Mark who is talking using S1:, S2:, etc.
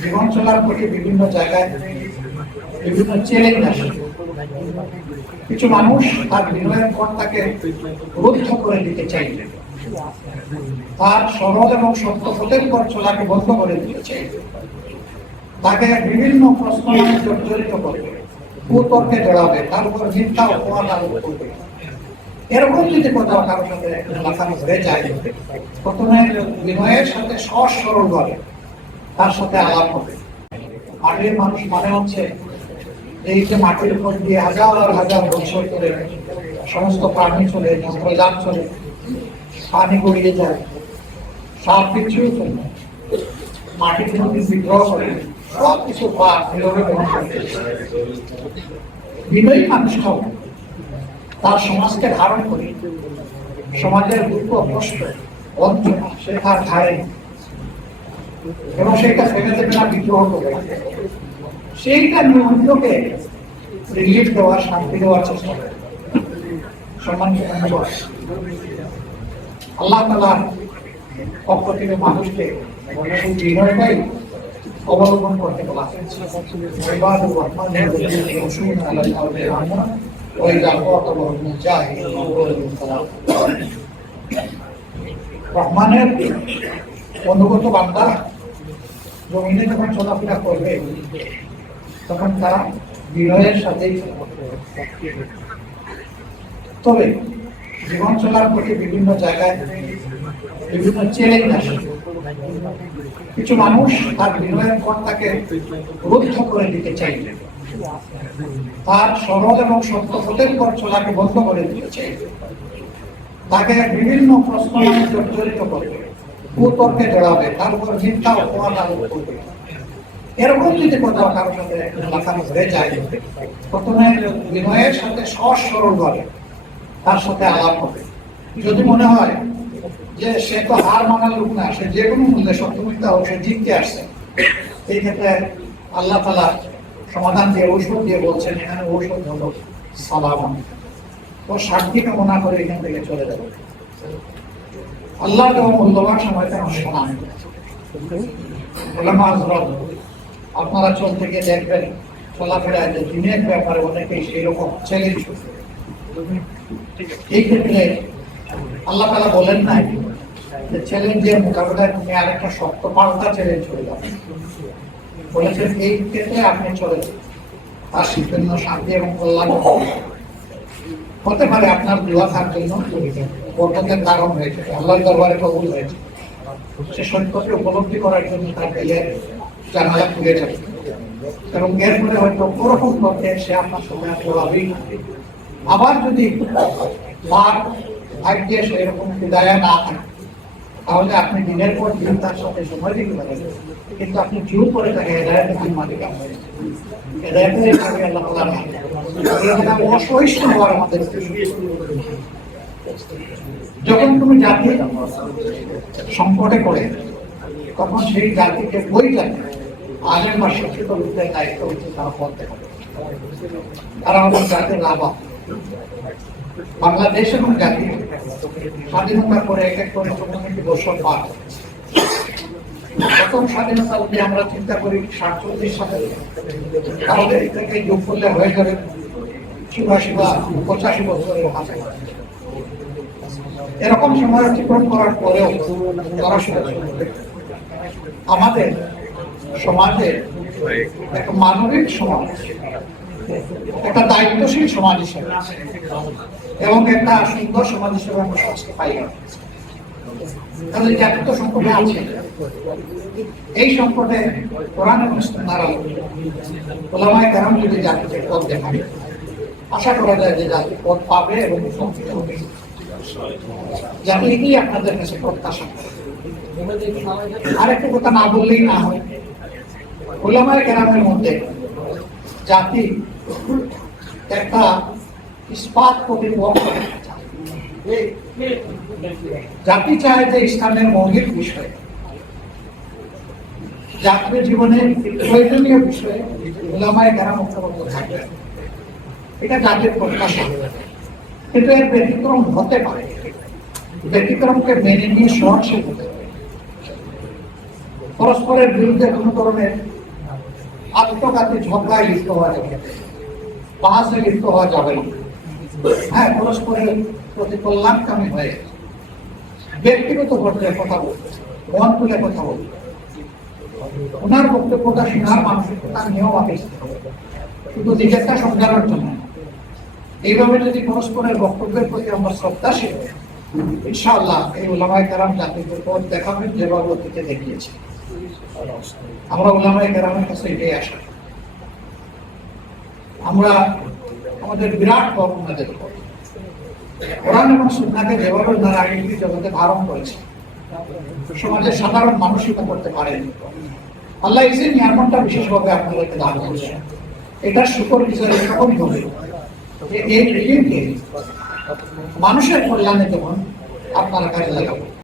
S1: জীবন চলার পথে বিভিন্ন জায়গায় বিভিন্ন চ্যালেঞ্জ আসে। কিছু মানুষ তার বিনয়ের পর তাকে রুদ্ধ করে দিতে চাইবে তার সরল এবং সত্য পথের পর চলাকে বন্ধ করে দিতে চাইবে তাকে বিভিন্ন প্রশ্ন জর্জরিত করবে কুতর্কে জড়াবে, তার উপর মিথ্যা অপমান আরোপ করবে। এরকম যদি কোথাও কারোর সাথে মাথানো হয়ে যায়। প্রথমে বিনয়ের সাথে সহজ সরল ভাবে। তার সাথে আলাপ হবে। মাটির মানুষ মানে হচ্ছে এই যে মাটির উপর দিয়ে হাজার হাজার বছর ধরে সমস্ত প্রাণী চলে যন্ত্রজান চলে, পানি গড়িয়ে যায়, সব কিছুই চলে মাটির মধ্যে বিগ্রহ করে, সব কিছু বিনয়ী মানুষ হবে তার সমাজকে ধারণ করি, সমাজের দুঃখ কষ্ট সে তার ধারে এবং সেটা সেখানে না বিদ্রোহ করে। সেইটা নিবন্ধকে রিলিফ দেওয়ার, শান্তি দেওয়ার চেষ্টা করে। সম্মান আল্লাহ তালার পক্ষ থেকে মানুষকে বিনয়টাই অবলম্বন করতে বলা রহমানের অনুগত বান্দা জমিনে যখন চলাফেরা করবে, তখন তারা বিনয়ের সাথেই তবে জীবন চলার পথে বিভিন্ন জায়গায় বিভিন্ন চ্যালেঞ্জ আসে। কিছু মানুষ তার বিনয়ের পর তাকে রুদ্ধ করে দিতে চাইবে তার সরল এবং সত্য পথের পর চলাকে বন্ধ করে দিতে চাইবে তাকে বিভিন্ন প্রশ্ন জর্জরিত করবে কুতর্কে জড়াবে তার উপর মিথ্যা অপমান এরকম যদি কোথাও কারোর সাথে মাথানো হয়ে যায়, প্রথমে বিনয়ের সাথে সহজ সরল ভাবে তার সাথে আলাপ হবে। যদি মনে হয় যে সে তো হার মানার লোক না, সে যে কোনো মূল্যে সত্য মিথ্যা হোক, সে জিততে আসছে। এই ক্ষেত্রে আল্লাহ তালা সমাধান দিয়ে, ঔষধ দিয়ে বলছেন, এখানে ঔষধ হলো সালাম। ও শান্তি কামনা করে এখান থেকে চলে যাবে। আল্লাহ এবং মূল্যবান সময়টা নষ্ট না আপনারা চলতে গিয়ে দেখবেন চলাফেরায় যে দিনের ব্যাপারে অনেকেই সেই রকম চ্যালেঞ্জ এই ক্ষেত্রে আল্লাহ তালা বলেন নাই যে চ্যালেঞ্জের মোকাবেলায় তুমি আরেকটা শক্ত পাল্টা চ্যালেঞ্জ হয়ে যাবে। বলেছেন, এই ক্ষেত্রে আপনি চলে। তার জন্য শান্তি এবং কল্যাণ হতে পারে আপনার দোয়া তার জন্য। বরকতের কারণ হয়েছে, আল্লাহর দরবারে কবুল হয়েছে। সে সত্যকে উপলব্ধি করার জন্য তার দিলের জানালা খুলে যাবে। এবং এরপরে হয়তো ওরকম করতে সে আপনার সময় প্রভাবই আবার যদি তার ভাগ্যে সেরকম বিদায় না থাকে, তাহলে আপনি দিনের পর দিন তার সাথে সময় দিতে পারেন। কিন্তু আপনি জোর করে তাকে হেদায়তের দিন মালিক হেদায়তের আল্লাহ অসহিষ্ণু হওয়ার আমাদের যখন তুমি জাতি সংকটে পড়ে, তখন সেই জাতিকে ওই জাতি আগের বা শিক্ষিত লোকদের দায়িত্ব হচ্ছে তারা করতে হবে তারা হলো জাতির লাভা। বাংলাদেশ এবং জাতি স্বাধীনতার পরে এক এক করে চৌষট্টি বছর পার প্রথম স্বাধীনতা যদি আমরা চিন্তা করি সাতচল্লিশ সালে। তাহলে এই থেকে যোগ করলে হয়ে যাবে চুরাশি বা পঁচাশি বছরের কাছে এরকম সময় অতিক্রম করার পরেও চলবে। আমাদের সমাজে একটা মানবিক সমাজ, একটা দায়িত্বশীল সমাজ হিসেবে এবং একটা সুন্দর সমাজ হিসেবে আমরা সমাজকে পাই। তাহলে জাতীয় সংকটে আছে। এই সংকটে কোরআন এবং সুন্নাহর আলো ওলামায়ে কেরাম যদি জাতিকে পথ দেখাবে আশা করা যায় যে জাতি পথ পাবে এবং উপকৃত এটাই আপনাদের কাছে প্রত্যাশা। আর একটা কথা না বললেই না হয়। ওলামায়ে কেরামের মধ্যে জাতি একটা ইস্পাত প্রতিপক্ষ জাতি চায় যে ইসলামের মৌলিক বিষয়, জাতীয় জীবনের প্রয়োজনীয় বিষয়ে ওলামায় কেন মুখ্যমন্ত্রী থাকবে। এটা জাতির প্রত্যাশা। কিন্তু এর ব্যতিক্রম হতে পারে। ব্যতিক্রমকে মেনে নিয়ে সহনশীল হতে পরস্পরের বিরুদ্ধে কোনো ধরনের আত্মঘাতী ঝগড়ায় লিপ্ত হওয়া যাবে। বাহাসে লিপ্ত হওয়া যাবে হ্যাঁ পরস্পরের প্রতি কল্যাণকামী হয়ে ব্যক্তিগত পর্যায়ে কথা বলতে মন তুলে কথা বলতে ওনার বক্তব্যটা শোনার মানসিকতা নিয়েও আপেক্ষিক হবে কিন্তু নিজেরটা সমঝানোর জন্য। এইভাবে যদি পরস্পরের বক্তব্যের প্রতি আমরা শ্রদ্ধাশীল ইনশাআল্লাহ এই ওলামাই কারাম জাতিকে পথ দেখাবেন যেভাবে অতীতে দেখিয়েছে। আমরা ওলামাই কারামের কাছে এটাই আসা আমরা আমাদের বিরাট পথ ওনাদের কোরআন এবং সুন্নাকে যেভাবে ওনারা আইনটি জগতে ধারণ করেছে, সমাজের সাধারণ মানসিকতা করতে পারেন। আল্লাহ এই যে বিশেষভাবে আপনাদেরকে দান করছে এটার শুকর বিষয় এরকমই হবে এই মানুষের কল্যাণে তখন আপনারা কাজে লাগাবেন